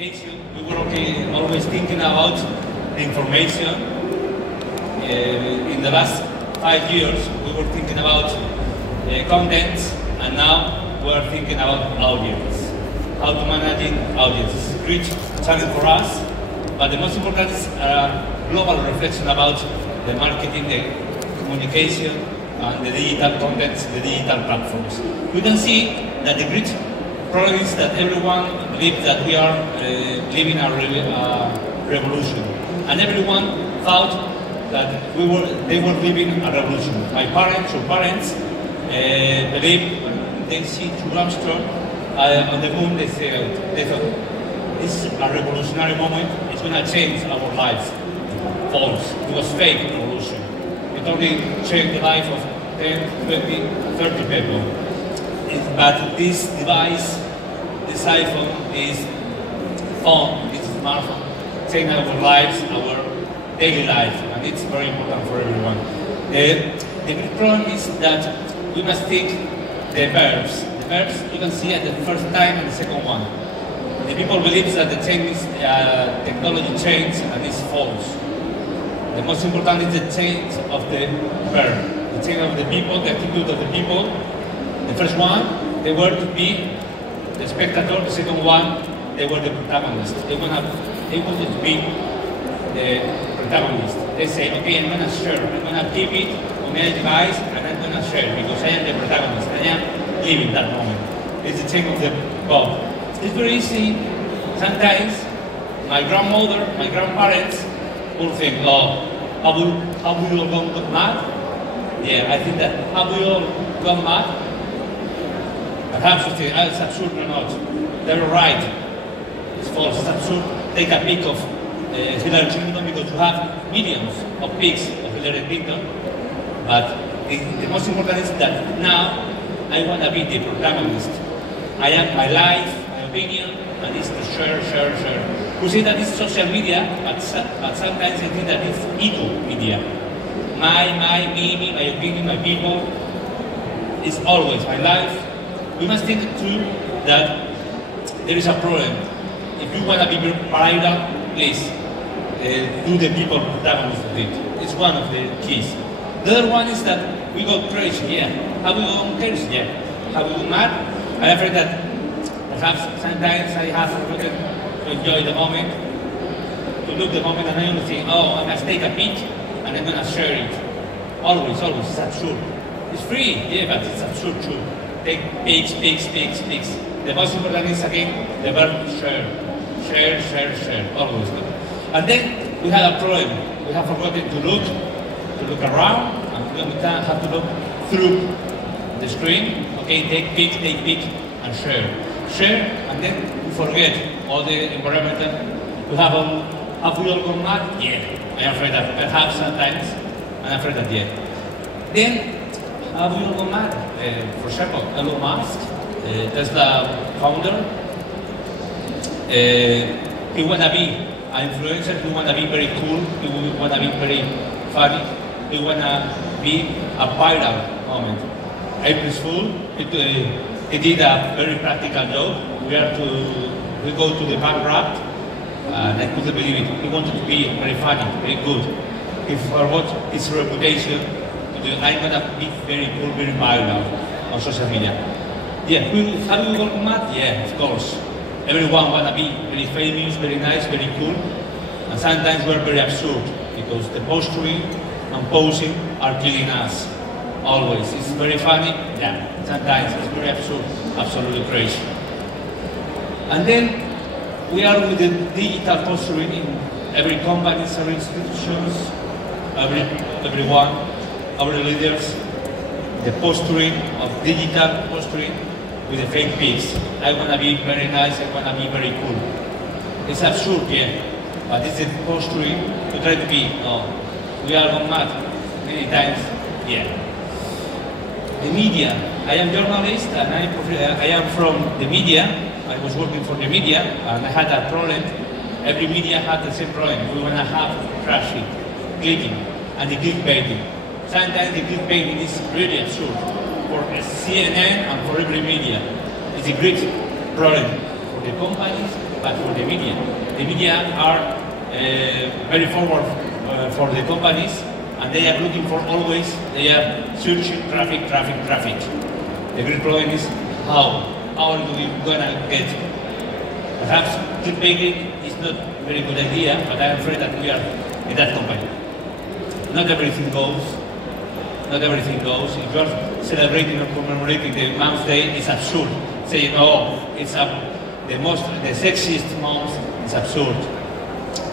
communication, we were always thinking about the information. In the last 5 years, we were thinking about content, and now we are thinking about audience. How to manage audience. It's a great challenge for us, but the most important is a global reflection about the marketing, the communication, and the digital contents, the digital platforms. We can see that the great problem is that everyone believes that we are living a revolution, and everyone thought that they were living a revolution. My parents believe when they see Neil Armstrong on the moon, they thought this is a revolutionary moment. It's going to change our lives. False. It was fake revolution. It only changed the life of 10, 20, 30 people. But this device, this iPhone, this phone, this smartphone, change our lives, our daily life, and it's very important for everyone. The big problem is that we must think the verbs. The verbs you can see at the first time and the second one. The people believe that the change is technology change, and it's false. The most important is the change of the verb, the change of the people, the attitude of the people. The first one, they were to be the spectator. The second one, they were the protagonist. They wanted to be the protagonist. They say, okay, I'm going to share. I'm going to keep it on my device, and I'm going to share because I am the protagonist. I am living that moment. It's the change of the both. It's very easy. Sometimes my grandmother, my grandparents will think, oh, have we all gone mad? Yeah, I think that have we all gone mad? Perhaps you think, oh, it's absurd or not. They're right. It's false. It's absurd. Take a pic of Hillary Clinton because you have millions of pics of Hillary Clinton. But the most important is that now I want to be the protagonist. I am my life, my opinion, and it's to share. We say that it's social media, but sometimes I think that it's ego media. My, me, my opinion, my people. It's always my life. We must think too that there is a problem. If you want to be viral, please do the people protagonist of it. It's one of the keys. The other one is that we go crazy. Yeah. Have we gone crazy? Yeah. Have we gone mad? I'm afraid that perhaps sometimes I have forgotten to enjoy the moment, to look the moment, and I only think, oh, I must take a peek and I'm going to share it. Always, it's absurd. It's free, yeah, but it's absurd too. Take pics. The most important is again the verb share. Share, always. And then we had a problem. We have forgotten to look around, and we have to look through the screen. Okay, take pic, and share. And then we forget all the environmental. Have we all gone mad? Yeah. I'm afraid that perhaps sometimes. I'm afraid that yeah. Then have we all gone mad? For example, Elon Musk, Tesla founder. He wanna be an influencer. He wanna be very cool. He wanna be very funny. He wanna be a viral moment. April's Fool. He did a very practical job. We go to the bank wrap, and I couldn't believe it. He wanted to be very funny, very good. He forgot his reputation. I'm gonna be very cool, very viral on social media. Yeah, have we gone mad? Yeah, of course. Everyone wanna be very famous, very nice, very cool, and sometimes we're very absurd because the posturing and posing are killing us. Always. It's very funny, yeah. Sometimes it's very absurd, absolutely crazy. And then we are with the digital posturing in every company, every institutions, everyone, our leaders, the posturing of digital posturing with the fake pics. I want to be very nice, I want to be very cool. It's absurd, yeah, but it's the posturing to try to be, we are gone mad many times, yeah. The media. I am a journalist and I am from the media. I was working for the media and I had a problem. Every media had the same problem. We want to have crashing, clicking, and the clickbaiting. Sometimes the clickbaiting is really absurd for CNN and for every media. It's a great problem for the companies but for the media. The media are very forward for the companies, and they are looking for always, they are searching traffic. The great problem is how are we going to get, perhaps clickbaiting is not a very good idea, but I'm afraid that we are in that company. Not everything goes. If you're celebrating or commemorating the Mom's Day, it's absurd. Saying, oh, it's the sexiest month, it's absurd.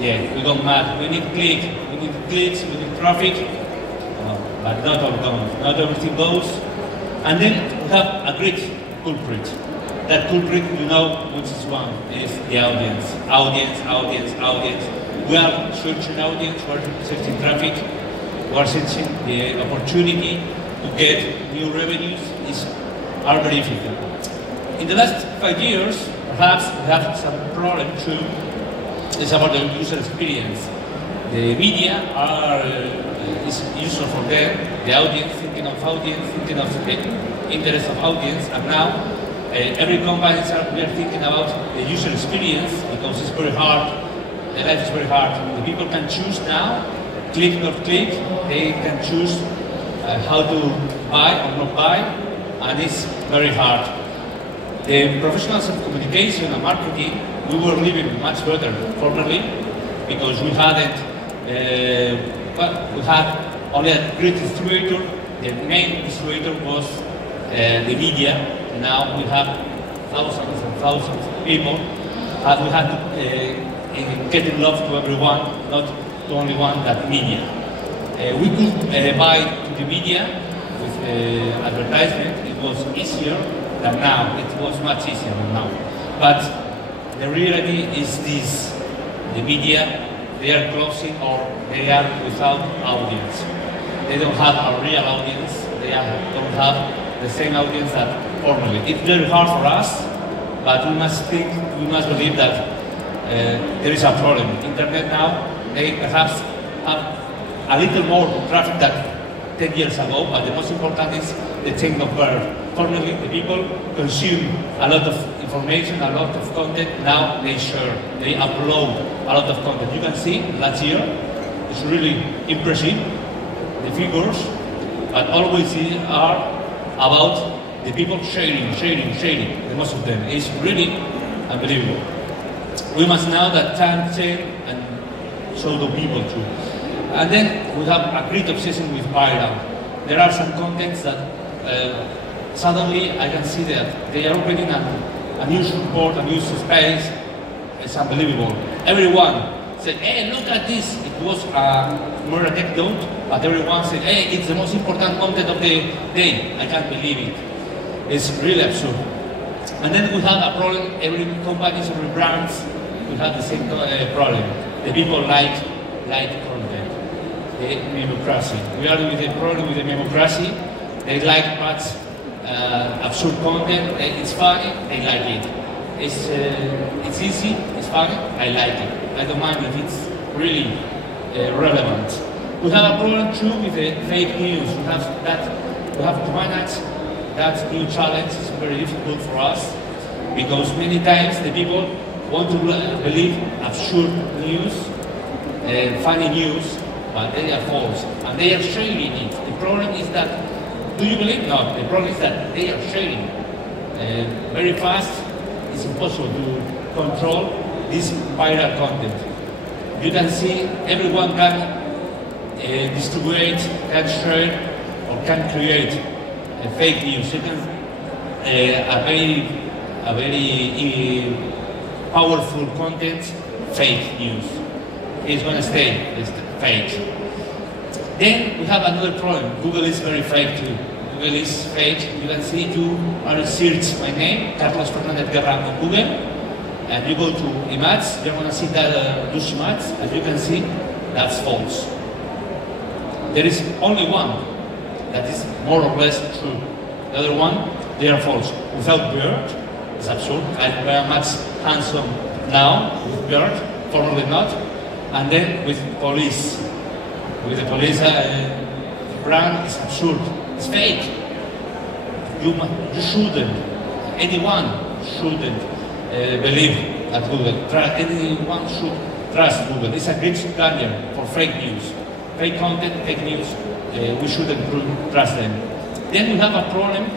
Yeah, we go mad. We need clicks, we need traffic, but not all goes. Not everything goes. And then we have a great culprit. That culprit, you know, which is one, is the audience. Audience. We are searching audience, we are searching traffic, we are searching the opportunity to get new revenues are very difficult. In the last 5 years, perhaps we have some problem too. It's about the user experience. The media is useful for them, the audience, thinking of the interest of audience, and now every company we are thinking about the user experience because it's very hard. The life is very hard. The people can choose now, click or click. They can choose how to buy or not buy, and it's very hard. The professionals of communication and marketing, we were living much better formerly because we had only a great distributor. The main distributor was the media. Now we have thousands and thousands of people. We have to get in love to everyone, not to only one, that media. We could buy to the media with advertisement. It was easier than now. It was much easier than now. But the reality is this. The media, they are closing or they are without audience. They don't have a real audience. They don't have the same audience that formerly. It's very hard for us, but we must believe that there is a problem. Internet now, they perhaps have a little more traffic than 10 years ago, but the most important is the change of birth. Formerly, the people consume a lot of information, a lot of content. Now they share, they upload a lot of content. You can see last year, it's really impressive, the figures, but always are about the people sharing, the most of them. It's really unbelievable. We must know that time change and so do people too. And then we have a great obsession with viral. There are some contents that suddenly I can see that they are opening a news report, a news space. It's unbelievable. Everyone said, hey, look at this. It was more a anecdote, but everyone said, hey, it's the most important content of the day. I can't believe it. It's really absurd. And then we have a problem, every companies, every brands, we have the same problem. The people like content, the memocracy. We are with the problem with the memocracy. They like much absurd content. It's funny, they like it. It's easy, it's funny, I like it. I don't mind if it's really relevant. We have a problem too with the fake news. We have to manage that new challenge. Is very difficult for us because many times the people want to believe absurd news, funny news, but they are false and they are sharing it. The problem is that, do you believe? No. The problem is that they are sharing very fast. It's impossible to control this viral content. You can see everyone can distribute, can share, or can create fake news. You can a very powerful content, fake news. It's going to stay fake. Then we have another problem. Google is very fake too. Google is fake. You can see you are search my name, Carlos Fernández Guerra on Google, and you go to image, you're going to see that those image, as you can see, that's false. There is only one that is more or less true. The other one, they are false. Without beard, it's absurd. I'm very much handsome now with beard, formerly not. And then with police. With the police brand, it's absurd. It's fake. You shouldn't, anyone shouldn't believe at Google. Anyone should trust Google. It's a great danger for fake news. Fake content, fake news, we shouldn't trust them. Then we have a problem,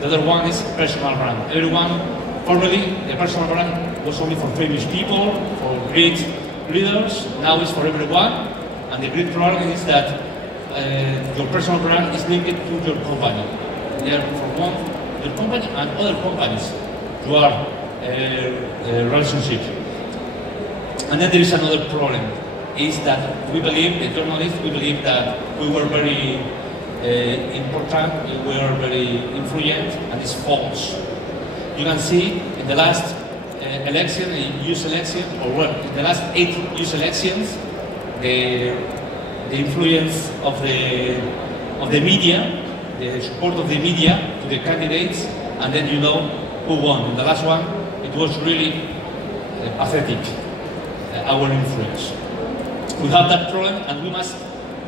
the other one is personal brand. Everyone, formerly, the personal brand was only for famous people, for great leaders, now it's for everyone. And the great problem is that your personal brand is linked to your company. They are from your company and other companies. You are a relationship. And then there is another problem, is that we believe, the journalists, we believe that we were very important, we were very influential, and it's false. You can see in the last election, US election, or in the last 8 US elections, the influence of the media, the support of the media to the candidates, and then you know who won. In the last one, it was really pathetic, our influence. We have that problem, and we must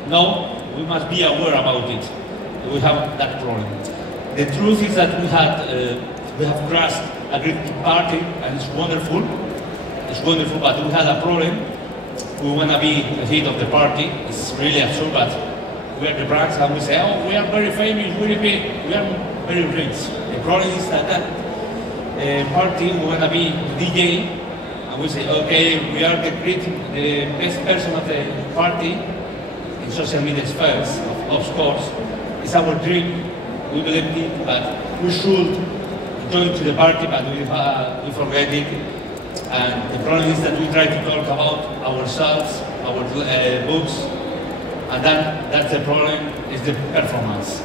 know, we must be aware about it. We have that problem. The truth is that we have crushed a great party, and it's wonderful. It's wonderful, but we had a problem. We want to be the head of the party. It's really absurd, but we are the brands, and we say, oh, we are very famous, really big, we are very rich. The problem is that party, we want to be DJ, and we say, okay, we are the best person of the party in social media spheres, of course. It's our dream, we believe it, but we should join to the party, but we forget it. And the problem is that we try to talk about ourselves, our books, and then that's the problem, is the performance.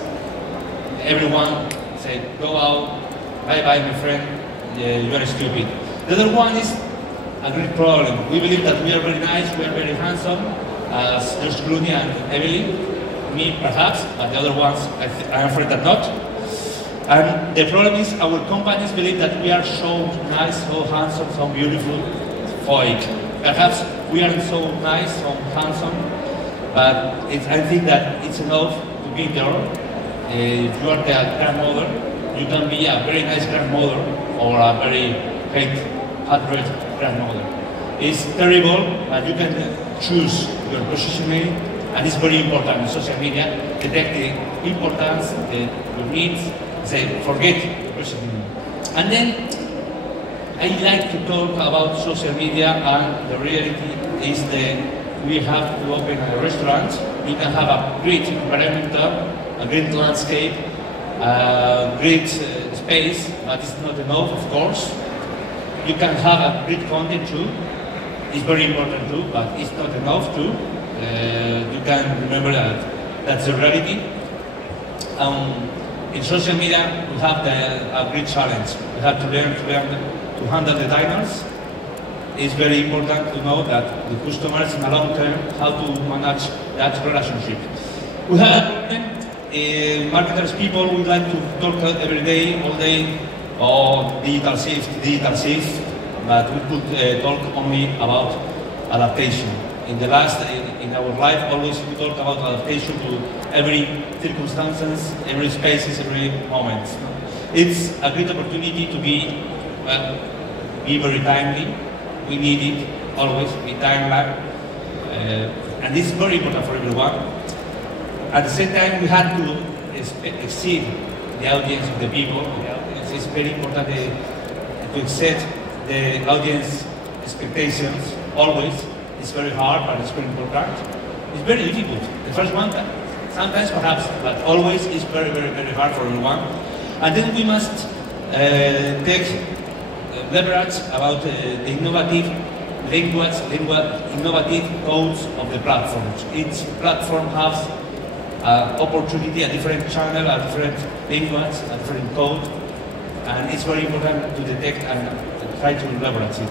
Everyone say, go out, bye-bye, my friend, you are stupid. The other one is a great problem. We believe that we are very nice, we are very handsome, as there's Clooney and Emily, me perhaps, but the other ones, I am afraid that not. And the problem is our companies believe that we are so nice, so handsome, so beautiful, fake. Perhaps we aren't so nice, so handsome, but I think that it's enough to be there. If you are the grandmother, you can be a very nice grandmother or a very hate-hearted grandmother. It's terrible, but you can choose your positioning, and it's very important in social media. Detect the importance, your needs, say, forget the positioning. And then, I like to talk about social media, and the reality is that we have to open a restaurant. You can have a great environment, a great landscape, a great space, but it's not enough, of course. You can have a great content too. It's very important too, but it's not enough too. You can remember that that's the reality. In social media, we have a great challenge. We have to learn to handle the diners. It's very important to know that the customers in the long term, how to manage that relationship. We have marketers, people would like to talk every day, all day, digital shift, but we could talk only about adaptation. In our life, always we talk about adaptation to every circumstances, every spaces, every moment. It's a great opportunity to be very timely. We need it always, be timely, and it's very important for everyone. At the same time, we have to exceed the audience of the people. It's very important to exceed the audience expectations always. It's very hard, but it's very important. It's very difficult. The first one, sometimes perhaps, but always is very, very, very hard for everyone. And then we must take leverage about the innovative innovative codes of the platforms. Each platform has opportunity, a different channel, a different language, a different code, and it's very important to detect and try to leverage it.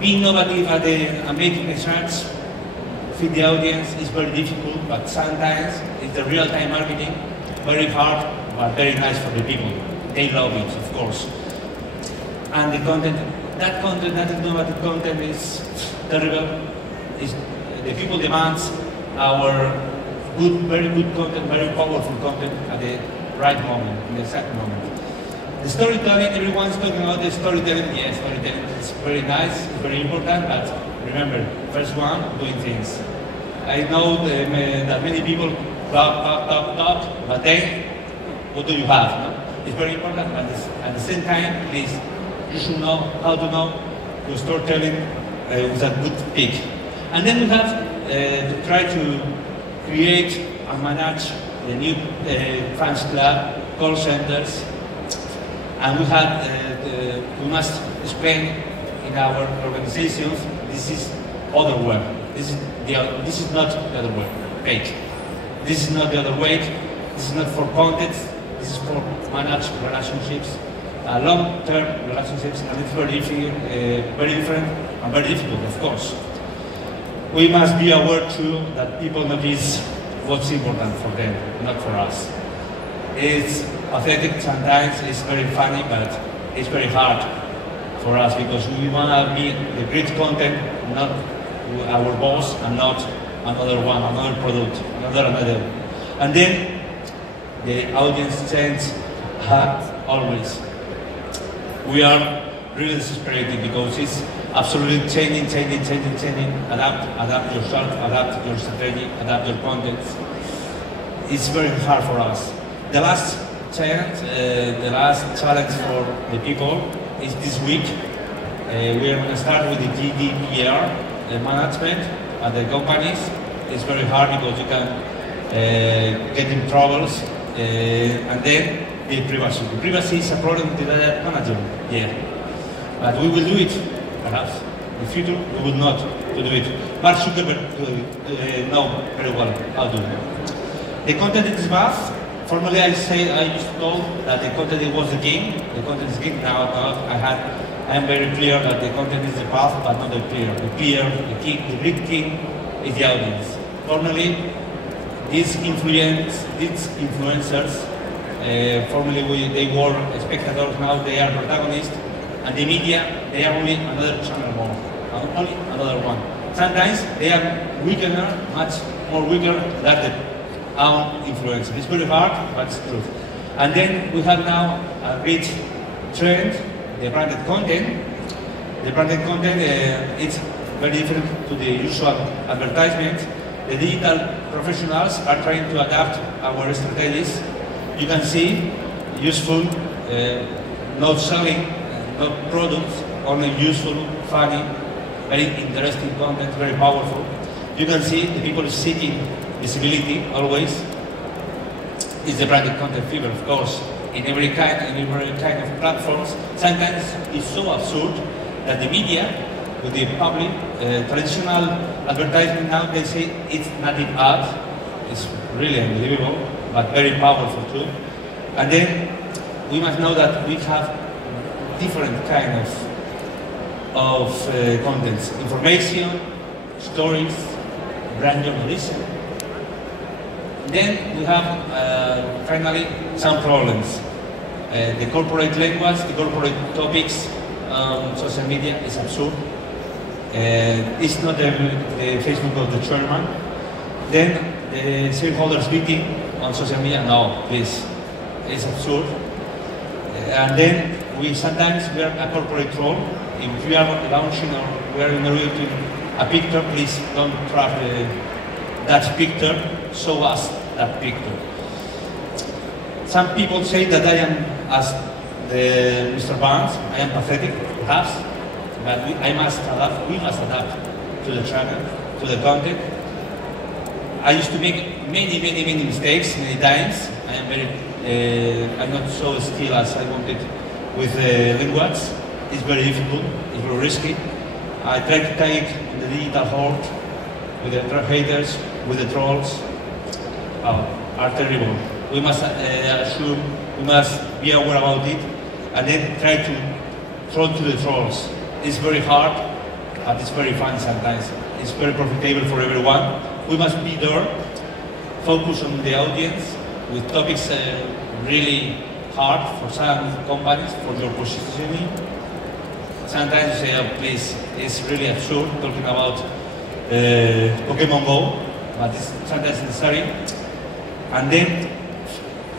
Be innovative and making research, fit the audience is very difficult, but sometimes it's the real-time marketing, very hard, but very nice for the people. They love it, of course. And the content, that innovative content is terrible. The people demand our very good content, very powerful content at the right moment, in the exact moment. The storytelling, everyone's talking about the storytelling. Yes, storytelling is very nice, it's very important, but remember, first one, doing things. I know that many people talk, but then, what do you have? No? It's very important, but at the same time, please, you should know how to know your storytelling with a good peak. And then we have to try to create and manage the new fans club, call centers, and we must explain in our organizations, this is other work. This is not the other way. Fake. This is not the other way. This is not for content. This is for managed relationships, long-term relationships, and it's very different and very difficult, of course. We must be aware too that people notice what's important for them, not for us. It's pathetic sometimes, it's very funny, but it's very hard for us because we want to be the great content, not our boss and not another one, another product, another. And then the audience changes always. We are really desperate because it's absolutely changing. Adapt yourself, adapt your strategy, adapt your content. It's very hard for us. The last challenge for the people is this week. We are going to start with the GDPR management at the companies. It's very hard because you can get in troubles. And then the privacy. The privacy is a problem with the data manager. Yeah. But we will do it, perhaps. In the future, we will not do it. Mark Zuckerberg know very well how to do it. The content is vast. Formerly, I used to told that the content was the king. The content is king. Now I am very clear that the content is the path, but not the player. The player, the king, the big king is the audience. Formerly, these influencers, formerly they were spectators. Now they are protagonists, and the media they are only another channel more, only another one. Sometimes they are weaker, much more weaker than the own influence. It's very hard, but it's true. And then we have now a great trend, the branded content. The branded content, it's very different to the usual advertisement. The digital professionals are trying to adapt our strategies. You can see useful, not selling, not products, only useful, funny, very interesting content, very powerful. You can see the people seeking visibility always. Is the branded content fever, of course, in every kind of platforms. Sometimes it's so absurd that the media, with the public, traditional advertising now, they say it's native ad. It's really unbelievable, but very powerful too. And then we must know that we have different kind of contents: information, stories, brand journalism. Then we have finally some problems. The corporate language, the corporate topics on social media is absurd. It's not the Facebook of the chairman. Then the shareholders meeting on social media, no, please, it's absurd. And then sometimes we are a corporate role. If we are launching or we are inaugurating a picture, please don't track that picture, show us that picture. Some people say that I am, as Mr. Barnes, I am pathetic, perhaps, but we must adapt to the channel, to the content. I used to make many mistakes, many times. I'm not so skilled as I wanted with language. It's very difficult, it's very risky. I try to take the digital horde with the haters, with the trolls, are terrible. We must assume, we must be aware about it, and then try to throw to the trolls. It's very hard, but it's very fun sometimes. It's very profitable for everyone. We must be there, focus on the audience, with topics really hard for some companies, for your positioning. Sometimes you say, oh, please, it's really absurd talking about Pokemon Go, but it's sometimes necessary. And then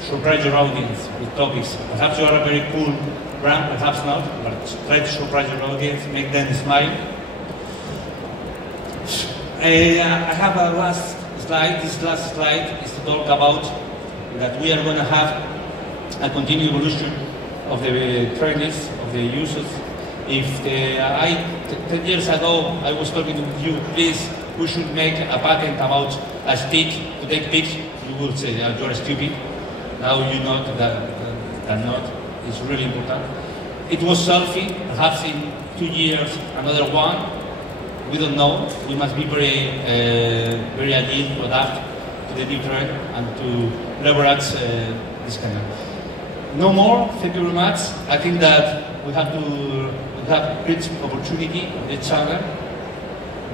surprise your audience with topics. Perhaps you are a very cool brand, perhaps not, but try to surprise your audience, make them smile. I have a last slide. This last slide is to talk about that we are going to have a continued evolution of the trends, of the users. If 10 years ago I was talking with you, please, we should make a patent about a stick to take pics, you would say you're stupid. Now you know that not. It's really important. It was selfie, perhaps in 2 years another one. We don't know. We must be very agile to adapt to the new trend and to leverage this kind of. No more. Thank you very much. I think that we have great opportunity,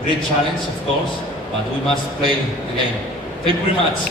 great challenge, of course, but we must play the game. Thank you very much.